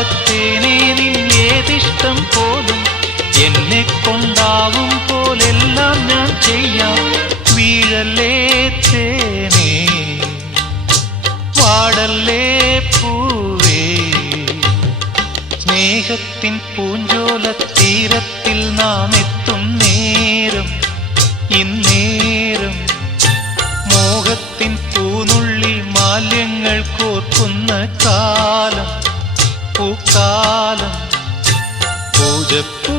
താമരത്തേനെ നിന്നേതിഷ്ടം പോലും എന്നെ കൊണ്ടാവും പോലെല്ലാം ഞാൻ ചെയ്യാം. വീഴല്ലേ തേനേ വാടല്ലേ പൂവേ, സ്നേഹത്തിൻ പൂഞ്ചോല തീരത്തിൽ നാം എത്തും നേരം ഇന്നേരം. മോഹത്തിൻ പൂനുള്ളി മാല്യങ്ങൾ കോർക്കുന്ന കാലം പൂക്കാലം പൂജപ്പൂ